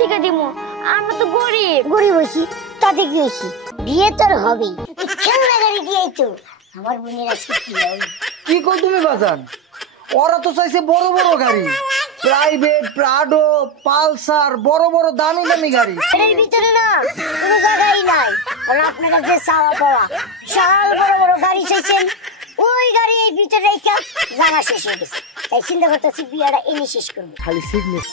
থেকে দিমু? আমরা তো গরিব। গরিব হইছি তাতে কি হইছি? বিয়ে তোর হবেই। খেলনা গাড়ি দিয়েই তো আমার বোনের আজকে কি হবে। কি কর তুমি বাজান? ওরা তো চাইছে বড় বড় গাড়ি, প্রাইভেট, প্রাডো, পালসার, বড় বড় দামি দামি গাড়ি। এর ভিতরে না কোনো জায়গাই নাই। আর আপনার কাছে চাওয়া পাওয়া বিশাল বড় বড় গাড়ি চাইছেন, ওই গাড়ি এই ভিতরে রেখে জানা শেষ হয়ে গেছে। তাই চিন্তা করতেছি বিয়েটা এনে শেষ করবো। খালি সিগনেচ।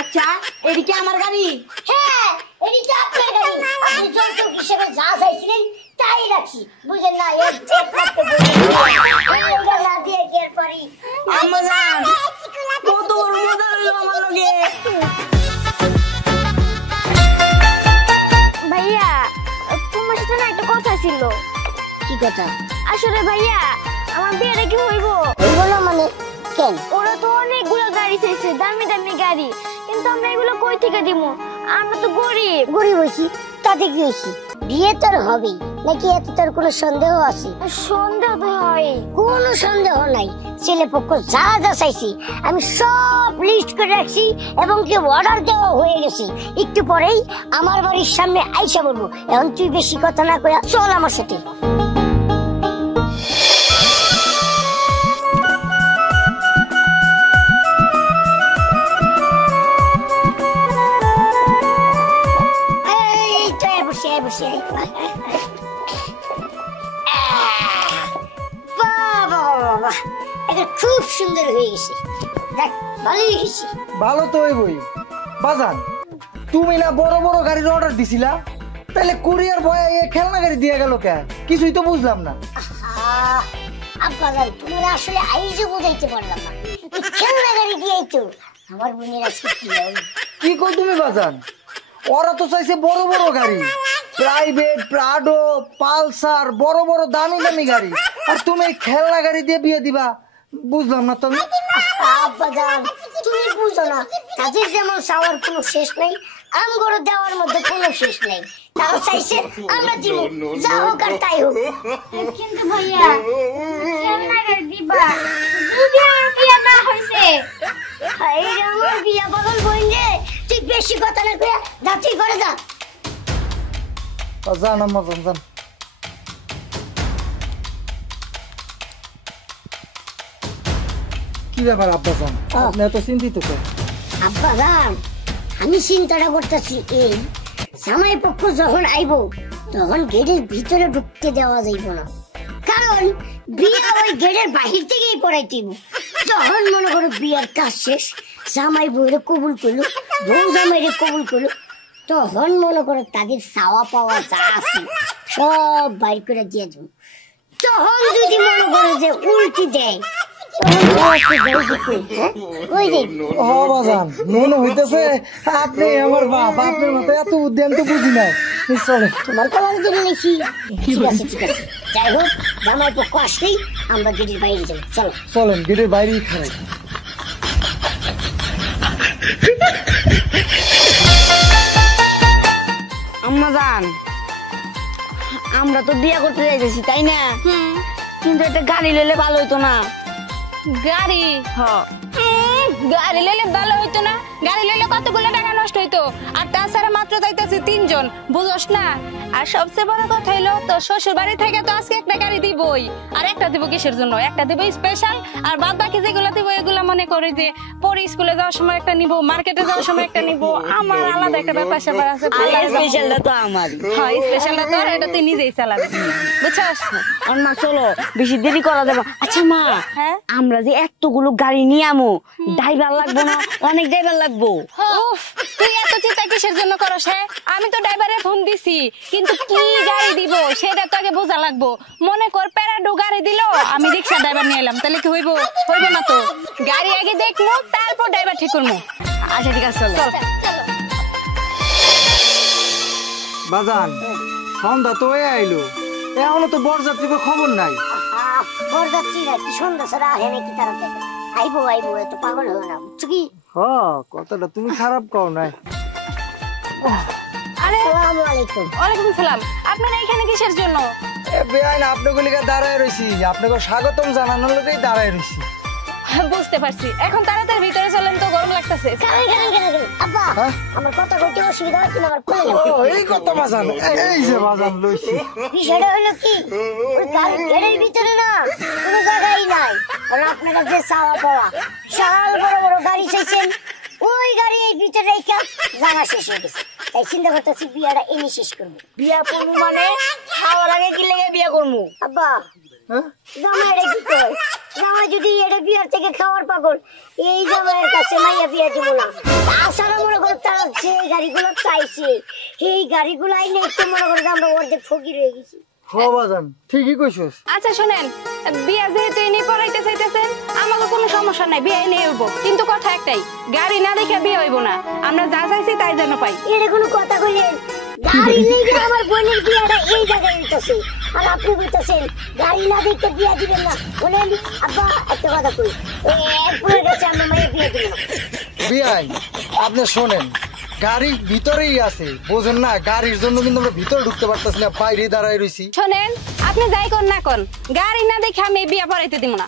আচ্ছা এদিকে আমার গাড়ি। হ্যাঁ এদিকে আপনার গাড়ি। আপনি যৌতুক হিসেবে যা চাইছিলেন তাই রাখছি, বুঝেন না? এর চেক করতে বলি না দিয়ে গিয়ে পরি আম্মা জান কত বড় মজা হলো আমার লগে। ভাইয়া তোমার সাথে না একটা কথা ছিল। কি কথা? আসলে ভাইয়া আমার বিয়েটা কি হইব? হইব না মানে কেন? ওরা তো অনেকগুলো গাড়ি চাইছে, দামি দামি গাড়ি, কিন্তু আমরা এগুলো কই থেকে দিমু? আমরা তো গরিব। গরিব হইছি তাতে কি হইছি? বিয়ে তোর হবেই নাকি এত তোর কোনো সন্দেহ আছে? সন্দেহ তো হয়। কোনো সন্দেহ নাই। ছেলে পক্ষ যা যা চাইছি আমি সব লিস্ট করে রাখছি এবং কি অর্ডার দেওয়া হয়ে গেছে। একটু পরেই আমার বাড়ির সামনে আইসা বলবো। এখন তুই বেশি কথা না কইয়া চল আমার সাথে। এই তো বসে বসে খুব সুন্দর হয়ে গেছে। দেখ ভালোই গেছে। ভালো তো হইবই বাজান। তুমি না বড় বড় গাড়ির অর্ডার দিছিলা, তাহলে কুরিয়ার বয় খেলনা গাড়ি দিয়ে গেল কে? কিছুই তো বুঝলাম না। আব্বা জান তুমি আসলে আইজও বুঝাইতে পারলাম না। খেলনা গাড়ি দিয়েই তো আমার বোনের আজকে কি হবে। কি কর তুমি বাজান? ওরা তো চাইছে বড় বড় গাড়ি, প্রাইভেট, প্রাডো, পালসার, বড় বড় দামি দামি গাড়ি, আর তুমি খেলনা গাড়ি দিয়ে বিয়ে দিবা? বুঝলাম না তুমি। আব্বা জান তুমি বুঝো না, তাদের যেমন চাওয়ার কোনো শেষ নেই, আমগরো দেওয়ার মধ্যে কোনো শেষ নেই। তারা চাইছে আমরা দিব, যা হোক আর তাই হোক। কিন্তু ভাইয়া খেলনা গাড়ি দিবা যদি আমার বিয়ে না হইছে? এই রে আমার বিয়া পাগল বোন রে, তুই বেশি কথা না কইয়া যা তুই করে যা। জান আম্মা জান জান। কি ব্যাপার আব্বা জান, আপনি এত চিন্তিত কেন? আব্বা জান আমি চিন্তাটা করতেছি এই, জামাই পক্ষ যখন আইবো তখন গেটের ভিতরে ঢুকতে দেওয়া যাইব না, কারণ বিয়া ওই গেটের বাহির থেকেই পড়াই দিব। যখন মনে করো বিয়ার কাজ শেষ, জামাই বউরে কবুল করলো, বউ জামাইরে কবুল করলো, তখন মনে করো তাদের চাওয়া পাওয়া যা আছে সব বাইর করে দিয়ে দেবো। তখন যদি মনে করো যে উল্টি দেয় মনে হইতেছে আপনি আমার বাপ। আপনার মতো এত উদ্যান তো বুঝি না। চলে তোমার কলার জন্য নিয়েছি। ঠিক আছে ঠিক আছে, যাই হোক জামাই পক্ষ আসলেই আমরা গেটের বাইরে যাই। চলো চলেন, গেটের বাইরেই খাই। আম্মা জান আমরা তো বিয়ে করতে যাইতেছি তাই না? কিন্তু একটা গাড়ি লইলে ভালো হইতো না? গাড়ি? গাড়ি লইলে ভালো হইতো না? গাড়ি লইলে কতগুলো টাকা নষ্ট হইতো, আর তাছাড়া মাত্র যাইতেছি 3 জন, বুঝোস না? আর সবচেয়ে বড় কথা হইলো তো শ্বশুর বাড়ি থেকে তো আজকে একটা গাড়ি দিবই। আর একটা দিব কিসের জন্য? একটা দিব স্পেশাল, আর বাদ বাকি যেগুলো দিব এগুলো মনে করি যে পরে স্কুলে যাওয়ার সময় একটা নিব, মার্কেটে যাওয়ার সময় একটা নিব। আমার আলাদা একটা ব্যাপার স্যাপার আছে। স্পেশালটা তো আমারই। হ্যাঁ স্পেশালটা তোর, এটা তুই নিজেই চালাবি, বুঝছস? মা চলো, বেশি দেরি করা যাবে। আচ্ছা মা, হ্যাঁ আমরা যে এতগুলো গাড়ি নিয়ে আমো, ড্রাইভার লাগবো না? অনেক ড্রাইভার লাগবো। উফ, তুই এত চিন্তা কিসের জন্য করস? হ্যাঁ আমি তো ড্রাইভারে ফোন দিছি, কিন্তু কি গাড়ি দিব সেটা তো আগে বোঝা লাগবো। মনে কর প্যারাডো গাড়ি দিল, আমি রিক্সা ড্রাইভার নিয়ে এলাম, তাহলে কি হইব? হইব না তো। গাড়ি আগে দেখবো, তারপর ড্রাইভার ঠিক করবো। আচ্ছা ঠিক আছে চল। বাজান সন্ধ্যা তো হয়ে আইলো, এখনো তো বরযাত্রীর খবর নাই। বরযাত্রীরা কি সন্ধ্যা ছাড়া আহে নাকি? তারা আইবো আইবো, এত পাগল হো না, বুঝছো কি? কথাটা তুমি খারাপ কও নাই। আসসালামু আলাইকুম। ওয়ালাইকুম সালাম। আপনারা এখানে কিসের জন্য? বেআইন আপনাকে লিগে দাঁড়ায় রইছি, আপনাকে স্বাগতম জানানোর লোকেই দাঁড়ায় রইছি। বুঝতে পারছি, এখন তাড়াতাড়ি ভিতরে চলেন তো, গরম লাগতেছে। আব্বা হ্যাঁ? আমার কথা কইতে অসুবিধা হচ্ছে না, আমার কোলে ও এই কথা বাজান, এই যে বাজান লইছি। বিষয়টা হলো কি, ওই গেটের ভিতরে না কোনো জায়গাই নাই। আর আপনার কাছে চাওয়া পাওয়া বিশাল বড় বড় গাড়ি চাইছেন, ওই গাড়ি এই ভিতরে রেখে জানা শেষ হয়ে গেছে। তাই চিন্তা করতেছি বিয়াটা এনে শেষ করবো। বিয়া করবো মানে খাওয়ার আগে কি লেগে বিয়া করবো? আব্বা হ্যাঁ? জামাই এটা কি কয়, জামাই যদি এটা বিয়ার থেকে খাওয়ার পাগল, এই জামাইয়ের কাছে মাইয়া বিয়া দিব না। তাছাড়া মনে করো তারা যে গাড়িগুলো চাইছে এই গাড়িগুলো আইনে একটু মনে করো যে আমরা অর্ধেক ফকির হয়ে গেছি। হ বাজান, ঠিকই কইছস। আচ্ছা শুনেন, বিয়া যেহেতু এনে পড়াইতে চাইতেছেন, আমাকে কোনো সমস্যা নাই, বিয়ে এনে হইব। কিন্তু কথা একটাই, গাড়ি না দেখে বিয়ে হইব না। আমরা যা চাইছি তাই যেন পাই। এটা কোনো কথা কইলেন? গাড়ি লেগে আমার বোনের বিয়াটা এই জায়গায় হইতেছে, আর আপনি বলতেছেন গাড়ি না দেখতে বিয়া দিবেন না। বলেন আব্বা একটা কথা কই, এরপরে গেছে আমরা মায়ের বিয়ে দিব না। বিয়াই আপনি শোনেন, গাড়ি ভিতরেই আছে, বোঝেন না? গাড়ির জন্য কিন্তু আমরা ভিতরে ঢুকতে পারতেছি না, বাইরে দাঁড়ায় রইছি। শোনেন, আপনি যাই কোন না কোন, গাড়ি না দেখে আমি বিয়া পড়াইতে দিব না।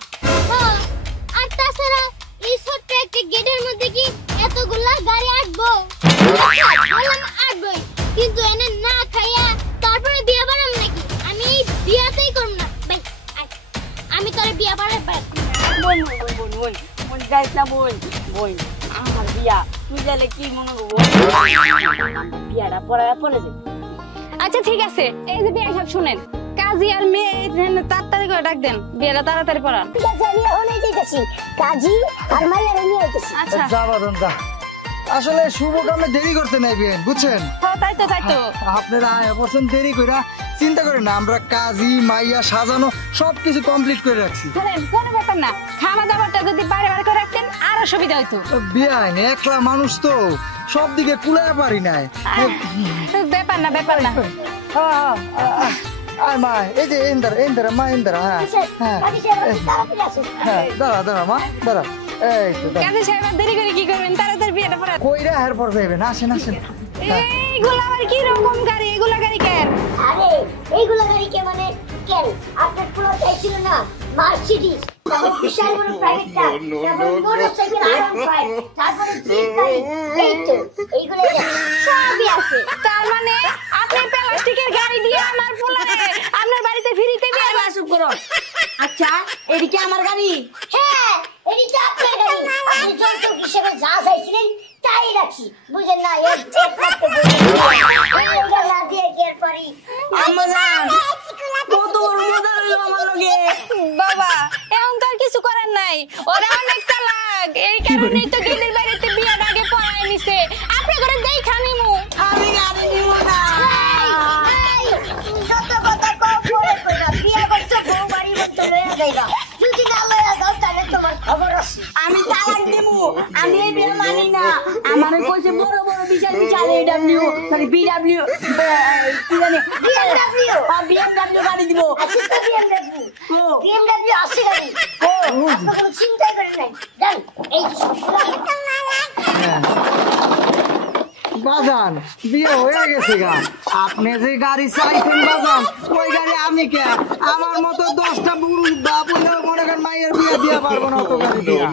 আর তাছাড়া এই ছোট্ট একটা গেটের মধ্যে কি এতগুলা গাড়ি আটবো? বললাম আটবোই, কিন্তু এনে না খাইয়া তারপরে বিয়া বানাম নাকি? আমি এই বিয়াতেই করব না ভাই। আমি তোরে বিয়া বানাই পারব না। বোন বোন বোন বোন বোন যাইস না বোন, বোন আমার বিয়া তুই গেলে কি মনে করবো? বিয়াটা পড়ায় পড়ে দে। আচ্ছা ঠিক আছে, এই যে বিয়া সব শুনেন, কাজী আর মেয়ে তাড়াতাড়ি করে ডাক দেন, বিয়েটা তাড়াতাড়ি পড়ান। ঠিক আছে, আমি ওখানে যেতেছি, কাজী আর মাইয়ারে নিয়ে আইতেছি। আচ্ছা যা বাজান যা, আসলে শুভ কামে দেরি করতে নাই বিয়েন, বুঝছেন? তাই তো তাই তো। আপনারা পছন্দ দেরি কইরা চিন্তা করেন না, আমরা কাজী মাইয়া সাজানো সবকিছু কমপ্লিট করে রাখছি। শোনেন, কোনো ব্যাপার না, খাওয়া দাওয়াটা যদি বারে বারে করে রাখতেন আরো সুবিধা হইতো। বিয়াইন একলা মানুষ তো, সব দিকে কুলায় পারি নাই। ব্যাপার না ব্যাপার না। আর মা এই যে এন্দারা মা এন্দারা, হ্যাঁ হ্যাঁ কাজী সাহেব আপনি তাড়াতাড়ি আসুন। হ্যাঁ, দাঁড়া দাঁড়া মা দাঁড়া, এই তো দাঁড়া। কাজী সাহেব আর দেরি করে কি করবেন, তাড়াতাড়ি বিয়েটা পড়ান। কইরা হের পর যাইবেন, আসেন আসেন। এইগুলা আবার কি রকম গাড়ি, এগুলা গাড়ি কেন? আরে এইগুলো গাড়ি কে মানে কেন? আপনার পুরো চাইছিল না মার্সিডিজ, তারপর বিশাল বড় প্রাইভেট কার, তারপর মোটরসাইকেল R15, তারপরে জিপ গাড়ি, এই তো এইগুলো সবই আছে। তার মানে আপনি প্লাস্টিকের গাড়ি দিয়ে আমার পোলারে আপনার বাড়িতে ফিরিতে বিয়ে আরে চুপ করো। আচ্ছা এদিকে আমার গাড়ি। হ্যাঁ, এটি তো আপনার গাড়ি। আপনি যৌতুক হিসেবে যা চাইছিলেন তাই রাখছি, বুঝেন না? এইটা না দিয়ে গিয়ে পারি। আম্মা জান কত বড় মজা হইলো আমার লগে। বাবা, এখন তো আর কিছু করার নাই, ওরা অনেক চালাক, এই কারণেই তো গেটের বাইরেতে বিয়ের আগে পড়ায় নিছে। আপনি করে দেখা নিমু। আমি গাড়ি নিব না। এই, যত কথা কও পরে কইরা, বিয়ে করছো বউ বাড়ি মতো লইয়া যাইবা। যদি না লইয়া যাও তাহলে তোমার খবর আছে। আমি তালাক দেব, আমি এই বিয়ে মানি না। আমার কইছে বড় বড় বিশাল বিশাল AW সরি BW কি জানি BMW BMW গাড়ি দিব। আছে তো BMW, ও BMW আছে গাড়ি। ও, আপনি কোনো চিন্তাই করেন নাই। যান, এই যে সবগুলো বাজান বিয়ে হয়ে গেছে গা, আপনি যে গাড়ি চাইছেন বাজান, ওই গাড়ি আমি কে, আমার মতো 10টা বুড়ো বাবুলে মনে করেন মায়ের বিয়ে দিয়া পারবো না অত গাড়ি দিয়া।